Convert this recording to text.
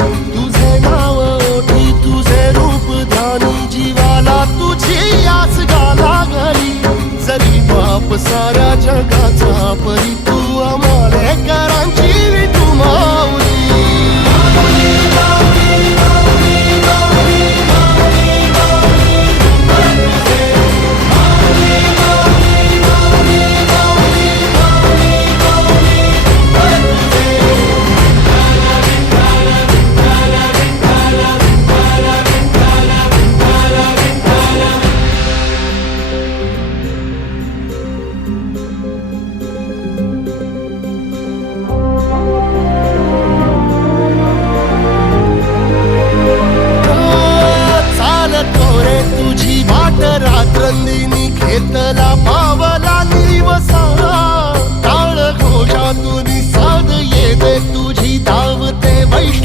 तुझे नाव ओठी तुझे रूप ध्यानी जीवाला तुझी आस गा लागली जरी बाप सा